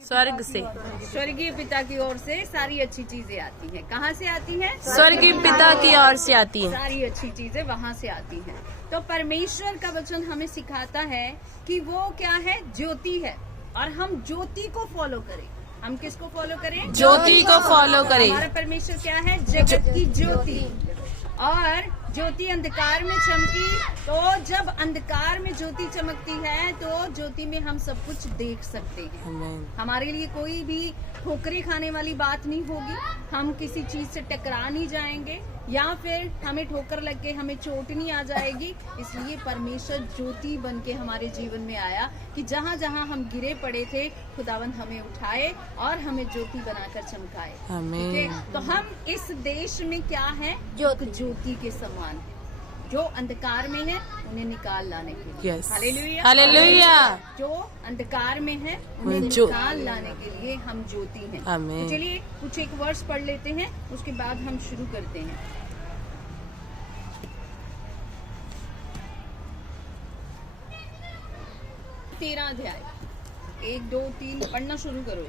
स्वर्ग से, स्वर्गीय पिता की ओर से सारी अच्छी चीजें आती हैं। कहाँ से आती हैं? स्वर्गीय पिता की ओर से आती है। सारी अच्छी चीजें वहाँ से आती हैं। तो परमेश्वर का वचन हमें सिखाता है कि वो क्या है? ज्योति है, और हम ज्योति को फॉलो करें। हम किसको फॉलो करें? ज्योति को फॉलो करें। हमारा परमेश्वर क्या है? जगत की ज्योति। और ज्योति अंधकार में चमकी, तो जब अंधकार में ज्योति चमकती है तो ज्योति में हम सब कुछ देख सकते हैं। हमारे लिए कोई भी ठोकरें खाने वाली बात नहीं होगी, हम किसी चीज से टकरा नहीं जाएंगे, या फिर हमें ठोकर लग के हमें चोट नहीं आ जाएगी। इसलिए परमेश्वर ज्योति बन के हमारे जीवन में आया कि जहाँ जहाँ हम गिरे पड़े थे, खुदावन हमें उठाए और हमें ज्योति बनाकर चमकाए। ठीक है? तो हम इस देश में क्या है? ज्योति के समान है। जो अंधकार में है उन्हें निकाल लाने के लिए। Hallelujah, hallelujah. जो अंधकार में है उन्हें निकाल लाने के लिए हम ज्योति हैं। तो चलिए कुछ एक वर्ष पढ़ लेते हैं, उसके बाद हम शुरू करते हैं। तेरह अध्याय 1, 2, 3 पढ़ना शुरू करो।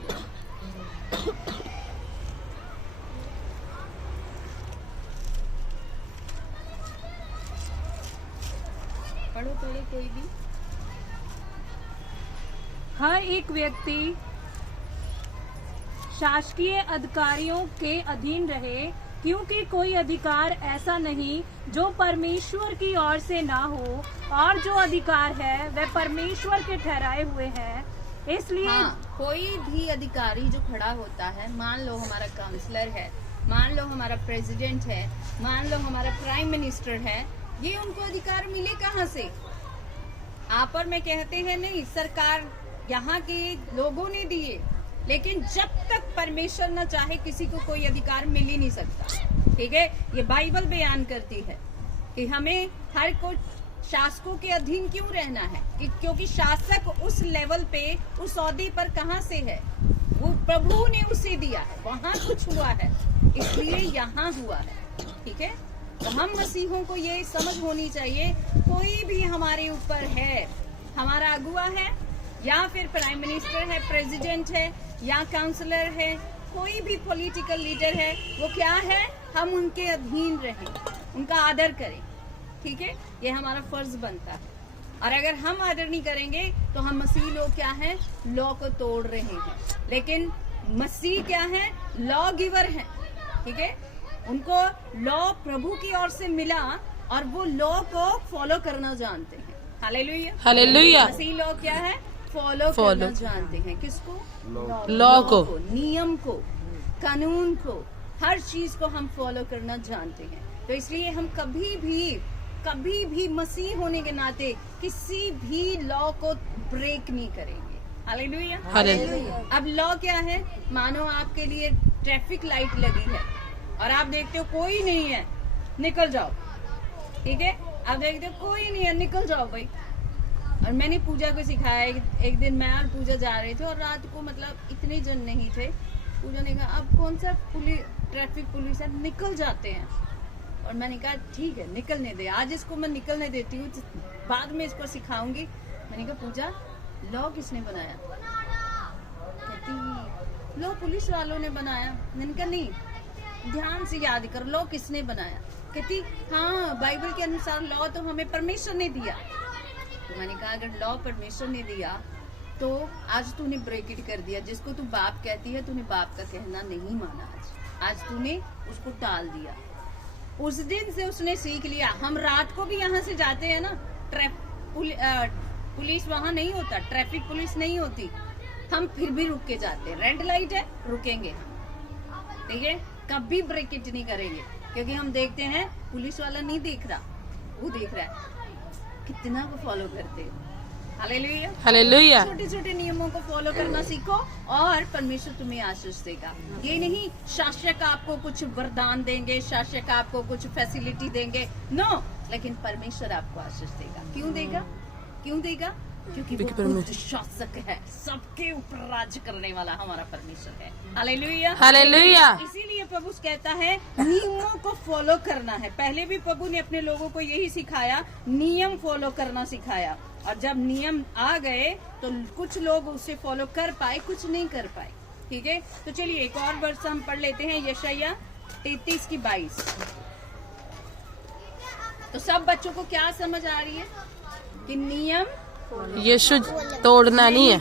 पढ़ो कोई भी। हर एक व्यक्ति शासकीय अधिकारियों के अधीन रहे, क्योंकि कोई अधिकार ऐसा नहीं जो परमेश्वर की ओर से ना हो, और जो अधिकार है वह परमेश्वर के ठहराए हुए हैं। इसलिए कोई भी अधिकारी जो खड़ा होता है, मान लो हमारा काउंसलर है, मान लो हमारा प्रेसिडेंट है, मान लो हमारा प्राइम मिनिस्टर है, ये उनको अधिकार मिले कहाँ से? आप और मैं कहते हैं नहीं, सरकार यहाँ के लोगों ने दिए, लेकिन जब तक परमेश्वर न चाहे किसी को कोई अधिकार मिल ही नहीं सकता। ठीक है? ये बाइबल बयान करती है कि हमें हर को शासकों के अधीन क्यों रहना है, क्योंकि शासक उस लेवल पे, उस औहदे पर कहाँ से है? वो प्रभु ने उसे दिया है, वहाँ कुछ हुआ है, इसलिए यहाँ हुआ है। ठीक है? तो हम मसीहों को ये समझ होनी चाहिए, कोई भी हमारे ऊपर है, हमारा अगुआ है, या फिर प्राइम मिनिस्टर है, प्रेसिडेंट है, या काउंसलर है, कोई भी पॉलिटिकल लीडर है, वो क्या है? हम उनके अधीन रहें, उनका आदर करें। ठीक है? ये हमारा फर्ज बनता है। और अगर हम आदर नहीं करेंगे तो हम मसीह लोग क्या हैं? लॉ को तोड़ रहे हैं। लेकिन मसीह क्या है? लॉ गिवर है। ठीक है? उनको लॉ प्रभु की ओर से मिला और वो लॉ को फॉलो करना जानते हैं। Hallelujah, hallelujah. मसीह लोग क्या है? फॉलो करना जानते हैं। किसको? लॉ को, नियम को, कानून को, हर चीज को हम फॉलो करना जानते हैं। तो इसलिए हम कभी भी मसीह होने के नाते किसी भी लॉ को ब्रेक नहीं करेंगे। Hallelujah, hallelujah. अब लॉ क्या है? मानो आपके लिए ट्रैफिक लाइट लगी है और आप देखते हो कोई नहीं है, निकल जाओ। ठीक है? आप देखते हो कोई नहीं है, निकल जाओ भाई। और मैंने पूजा को सिखाया, एक दिन मैं और पूजा जा रहे थे और रात को मतलब इतने जन नहीं थे। पूजा ने कहा अब कौन सा ट्रैफिक पुलिस है, निकल जाते हैं। और मैंने कहा ठीक है, निकलने दे, आज इसको मैं निकलने देती हूँ, बाद में इसको सिखाऊंगी। मैंने कहा पूजा, लॉ किसने बनाया? कहती लॉ पुलिस वालों ने बनाया। मैंने कहा नहीं, ध्यान से याद कर, लॉ किसने बनाया? कहती हाँ, बाइबल के अनुसार लॉ तो हमें परमेश्वर ने दिया। तो मैंने कहा अगर लॉ परमेश्वर ने दिया तो आज तूने ब्रेक इट कर दिया। जिसको तू बाप कहती है, तूने बाप का कहना नहीं माना। आज तूने उसको टाल दिया। उस दिन से उसने सीख लिया। हम रात को भी यहाँ से जाते हैं ना, पुलिस वहाँ नहीं होता, ट्रैफिक पुलिस नहीं होती, हम फिर भी रुक के जाते हैं। रेड लाइट है, रुकेंगे हम। ठीक है? कभी ब्रेक इट नहीं करेंगे, क्योंकि हम देखते हैं पुलिस वाला नहीं देख रहा, वो देख रहा है। कितना को फॉलो करते हो। Hallelujah, hallelujah. छोटे छोटे नियमों को फॉलो करना सीखो और परमेश्वर तुम्हें आशीष देगा। ये नहीं शासक आपको कुछ वरदान देंगे, शासक आपको कुछ फैसिलिटी देंगे, नो, लेकिन परमेश्वर आपको आशीष देगा। क्यों देगा? क्यों देगा? क्योंकि वो खुद शासक है, सबके ऊपर राज करने वाला हमारा परमेश्वर है। Hallelujah, hallelujah. इसीलिए प्रभु कहता है नियमों को फॉलो करना है। पहले भी प्रभु ने अपने लोगों को यही सिखाया, नियम फॉलो करना सिखाया। और जब नियम आ गए तो कुछ लोग उसे फॉलो कर पाए, कुछ नहीं कर पाए। ठीक है, तो चलिए एक और वर्ष हम पढ़ लेते हैं, यशाया 33 की 22। तो सब बच्चों को क्या समझ आ रही है कि नियम यीशु तोड़ना नहीं है,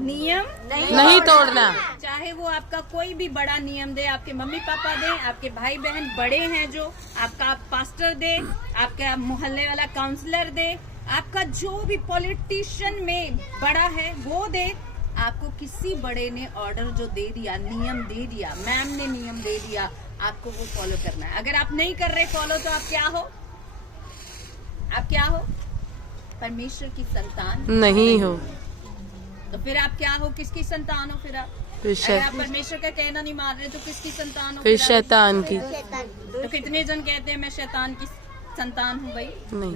नियम नहीं तोड़ना। चाहे वो आपका कोई भी बड़ा नियम दे, आपके मम्मी पापा दे, आपके भाई बहन बड़े हैं जो, आपका पास्टर दे, आपका मोहल्ले वाला काउंसलर दे, आपका जो भी पॉलिटिशियन में बड़ा है वो दे, आपको किसी बड़े ने ऑर्डर जो दे दिया, नियम दे दिया, मैम ने नियम दे दिया, आपको वो फॉलो करना है। अगर आप नहीं कर रहे फॉलो तो आप क्या हो? आप क्या हो? परमेश्वर की संतान नहीं हो। तो फिर आप क्या हो? किसकी संतान हो? फिर आप अगर आप परमेश्वर का कहना नहीं मान रहे तो किसकी संतान हो? फिर आप? शैतान की। तो कितने जन कहते हैं मैं शैतान की संतान हूँ? भाई नहीं,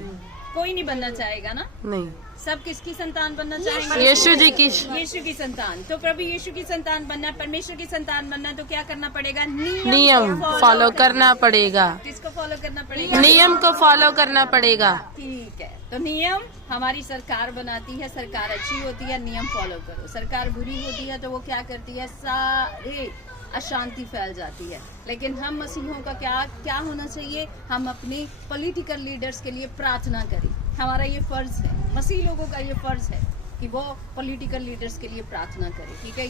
कोई नहीं बनना चाहेगा ना। नहीं, सब किसकी संतान बनना चाहेंगे? यीशु जी की। यीशु की संतान। तो प्रभु यीशु की संतान बनना, परमेश्वर की संतान बनना, तो क्या करना पड़ेगा? नियम फॉलो करना पड़ेगा, किसको फॉलो करना पड़ेगा? नियम को फॉलो करना पड़ेगा। ठीक है, तो नियम हमारी सरकार बनाती है, सरकार अच्छी होती है, नियम फॉलो करो। सरकार बुरी होती है तो वो क्या करती है? सारे अशांति फैल जाती है। लेकिन हम मसीहों का क्या होना चाहिए? हम अपने पॉलिटिकल लीडर्स के लिए प्रार्थना करें। हमारा ये फर्ज है, मसीह लोगों का ये फर्ज है कि वो पॉलिटिकल लीडर्स के लिए प्रार्थना करें। ठीक है।